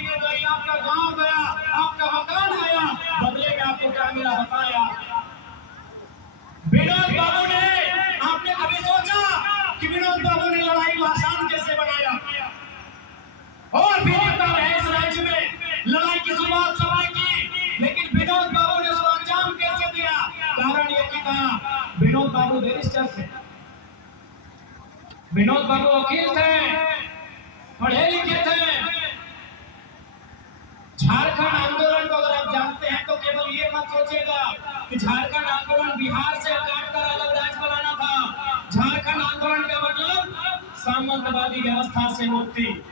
नौकरी गई, आपका गांव गया, आपका मकान आया, बदले में आपको क्या मिला बताया? विनोद बाबू ने, आपने कभी सोचा कि विनोद बाबू ने लड़ाई को आसान कैसे बनाया? और भी नेता रहे इस राज्य में, लड़ाई की शुरुआत समय की, लेकिन विनोद बाबू ने उसको अंजाम कैसे दिया? कारण ये कि था विनोद बाबू बैरिस्टर थे, विनोद बाबू वकील थे, पढ़े लिखे थे। झारखंड आंदोलन को अगर आप जानते हैं तो केवल ये मत सोचिएगा कि झारखंड आंदोलन बिहार से काटकर अलग राज्य बनाना था। झारखंड आंदोलन का मतलब सामंतवादी व्यवस्था से मुक्ति,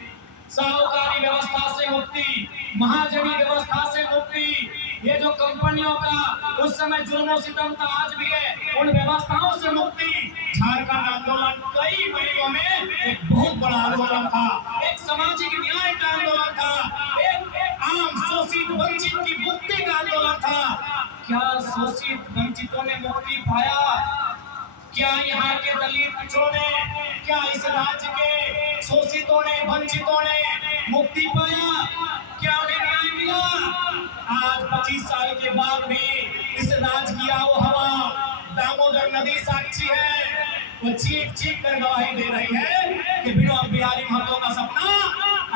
साहूकारी व्यवस्था से मुक्ति, महाजनी व्यवस्था से मुक्ति। ये जो कंपनियों का उस समय जुल्म सितम था, आज भी है, उन व्यवस्थाओं से मुक्ति। झारखंड आंदोलन कई महीनों में एक बहुत बड़ा आंदोलन था, एक सामाजिक न्याय का आंदोलन था, एक आम शोषित वंचित की मुक्ति का आंदोलन था। क्या शोषित वंचितों ने मुक्ति पाया? क्या यहाँ के दलित बच्चों ने, क्या इस राज्य के शोषितों ने, वंचितों ने मुक्ति पाया? क्या उन्हें न्याय मिला? आज 25 साल के बाद भी इस राज्य की आओ हवा, दामोदर नदी साक्षी है, वो चीख चीख कर गवाही दे रही है कि विनोद बिहारी महतो का सपना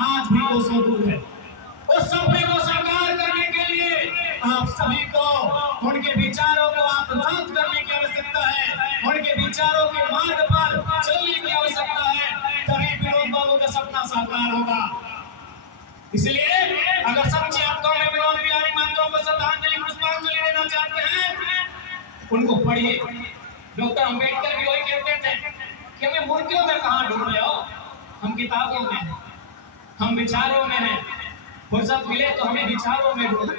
आज भी 200 दूर है। उस सपने को साकार करने के लिए आप सभी को उनके विचारों को आत्मसात करने की आवश्यकता है, उनके विचारों के मार्ग पर चलने की आवश्यकता है, तभी विनोद बाबू का सपना साकार होगा। इसलिए अगर सच्चे अर्थों में विनोद बिहारी महतो को श्रद्धांजलि, पुष्पांजलि देना चाहते हैं, उनको पढ़िए। डॉक्टर अंबेडकर भी वही कहते थे कि हमें मूर्तियों में कहाँ ढूंढ रहे हो, हम किताबों में हैं, हम विचारों में हैं। फुर्सत मिले तो हमें विचारों में ढूंढो,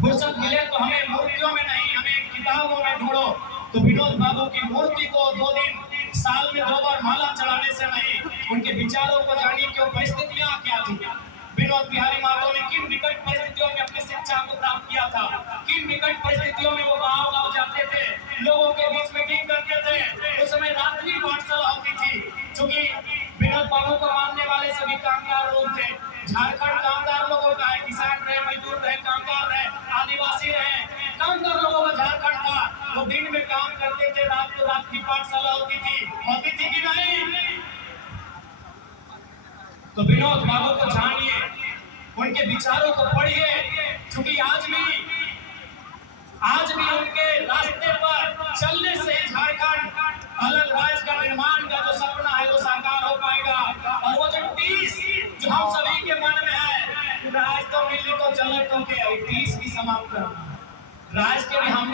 फुर्सत मिले तो हमें मूर्तियों में नहीं, हमें किताबों में ढूंढो। तो विनोद बाबू की मूर्ति को 2 दिन साल में 2 बार माला चढ़ाने से नहीं, उनके विचारों को जानिए कि वो परिस्थितियां क्या थी। विनोद बिहारी महतो ने किन विकट परिस्थितियों में अपनी शिक्षा को प्राप्त किया था, किन विकट परिस्थितियों में वो गाँव-गाँव जाते थे, लोगों के बीच मीटिंग करते थे। उस समय रात्रि पाठशाला होती थी, क्योंकि विनोद बाबू को मानने वाले सभी कामगार लोग थे। झारखंड कामगार लोगों का है, किसान रहे, मजदूर रहे, कामगार रहे, आदिवासी रहे, कामगार लोगों का झारखंड था। वो दिन में काम करते थे, रात को रात्रि पाठशाला होती थी कि नहीं? तो विनोद बाबू को जानिए, उनके विचारों को पढ़िए, क्योंकि आज भी उनके रास्ते पर चलने से झारखंड अलग राज्य का निर्माण का जो सपना है वो साकार हो पाएगा। और वो जो पीस जो हम सभी के मन में है, राज तो मिली तो चले तो के पीस भी समाप्त करना, राज के भी हम